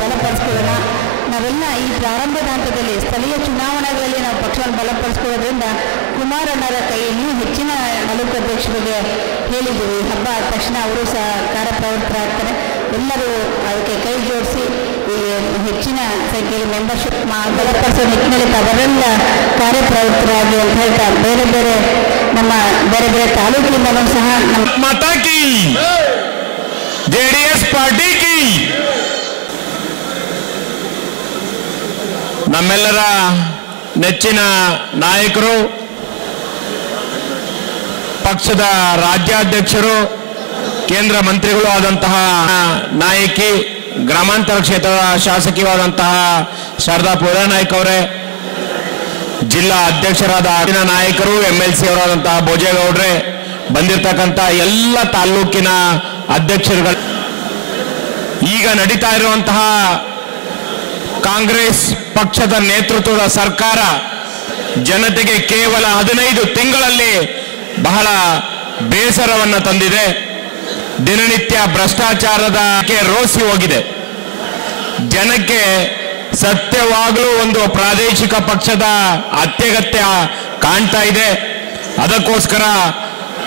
ಬಲಪಡಿಸ್ಕೊಳ್ಳೋಣ. ನಾವೆಲ್ಲ ಈ ಪ್ರಾರಂಭದ ಹಂತದಲ್ಲಿ ಸ್ಥಳೀಯ ಚುನಾವಣೆಗಳಲ್ಲಿ ನಾವು ಪಕ್ಷವನ್ನು ಬಲಪಡಿಸ್ಕೊಳ್ಳೋದ್ರಿಂದ ಕುಮಾರಣ್ಣರ ಕೈಯಲ್ಲಿ ಹೆಚ್ಚಿನ ತಾಲೂಕು ಅಧ್ಯಕ್ಷರಿಗೆ ಹೇಳಿದ್ದೀವಿ. ಹಬ್ಬ ಆದ ತಕ್ಷಣ ಅವರು ಸಹ ಕಾರ್ಯಪ್ರವೃತ್ತರಾಗ್ತಾರೆ. ಎಲ್ಲರೂ ಅದಕ್ಕೆ ಕೈ ಜೋಡಿಸಿ ಈ ಹೆಚ್ಚಿನ ಸಂಖ್ಯೆಯಲ್ಲಿ ಮೆಂಬರ್ಶಿಪ್ ಬಲಪಡಿಸೋ ನಿಟ್ಟಿನಲ್ಲಿ ಅವರೆಲ್ಲ ಕಾರ್ಯಪ್ರವೃತ್ತರಾಗಿ ಅಂತ ಹೇಳ್ತಾ ಬೇರೆ ಬೇರೆ ತಾಲೂಕಿನಿಂದಲೂ ಸಹ माता की जेडीएस पार्टी की ನಮ್ಮೆಲ್ಲರ ನೆಚ್ಚಿನ ನಾಯಕರು, ಪಕ್ಷದ ರಾಜ್ಯಾಧ್ಯಕ್ಷರು, ಕೇಂದ್ರ ಮಂತ್ರಿಗಳು ಆದಂತಹ ನಾಯಕಿ, ಗ್ರಾಮಾಂತರ ಕ್ಷೇತ್ರದ ಶಾಸಕಿಯಾದಂತಹ ಶಾರದಾ ಪೂರ್ಣನಾಯ್ಕ ಅವರೇ, ಜಿಲ್ಲಾ ಅಧ್ಯಕ್ಷರಾದ ನಾಯಕರು, MLC ಅವರಾದಂತಹ ಭೋಜೇಗೌಡ್ರೆ, ಬಂದಿರತಕ್ಕಂಥ ಎಲ್ಲ ತಾಲೂಕಿನ ಅಧ್ಯಕ್ಷರುಗಳು, ಈಗ ನಡೀತಾ ಇರುವಂತಹ ಕಾಂಗ್ರೆಸ್ ಪಕ್ಷದ ನೇತೃತ್ವದ ಸರ್ಕಾರ ಜನತೆಗೆ ಕೇವಲ 15 ತಿಂಗಳಲ್ಲಿ ಬಹಳ ಬೇಸರವನ್ನು ತಂದಿದೆ. ದಿನನಿತ್ಯ ಭ್ರಷ್ಟಾಚಾರದ ರೋಸಿ ಹೋಗಿದೆ. ಜನಕ್ಕೆ ಸತ್ಯವಾಗಲೂ ಒಂದು ಪ್ರಾದೇಶಿಕ ಪಕ್ಷದ ಅತ್ಯಗತ್ಯ ಕಾಣ್ತಾ ಇದೆ. ಅದಕ್ಕೋಸ್ಕರ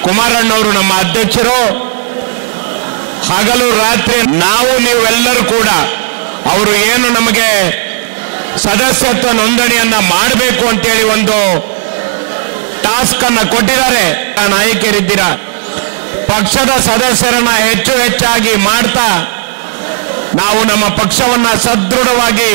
ಕುಮಾರಣ್ಣವರು ನಮ್ಮ ಅಧ್ಯಕ್ಷರು ಹಗಲು ರಾತ್ರಿ ನಾವು ನೀವೆಲ್ಲರೂ ಕೂಡ ಅವರು ಏನು ನಮಗೆ ಸದಸ್ಯತ್ವ ನೋಂದಣಿಯನ್ನ ಮಾಡಬೇಕು ಅಂತೇಳಿ ಒಂದು ಟಾಸ್ಕ್ ಅನ್ನ ಕೊಟ್ಟಿದ್ದಾರೆ. ನಾಯಕರಿದ್ದೀರಾ, ಪಕ್ಷದ ಸದಸ್ಯರನ್ನ ಹೆಚ್ಚಾಗಿ ಮಾಡ್ತಾ ನಾವು ನಮ್ಮ ಪಕ್ಷವನ್ನ ಸದೃಢವಾಗಿ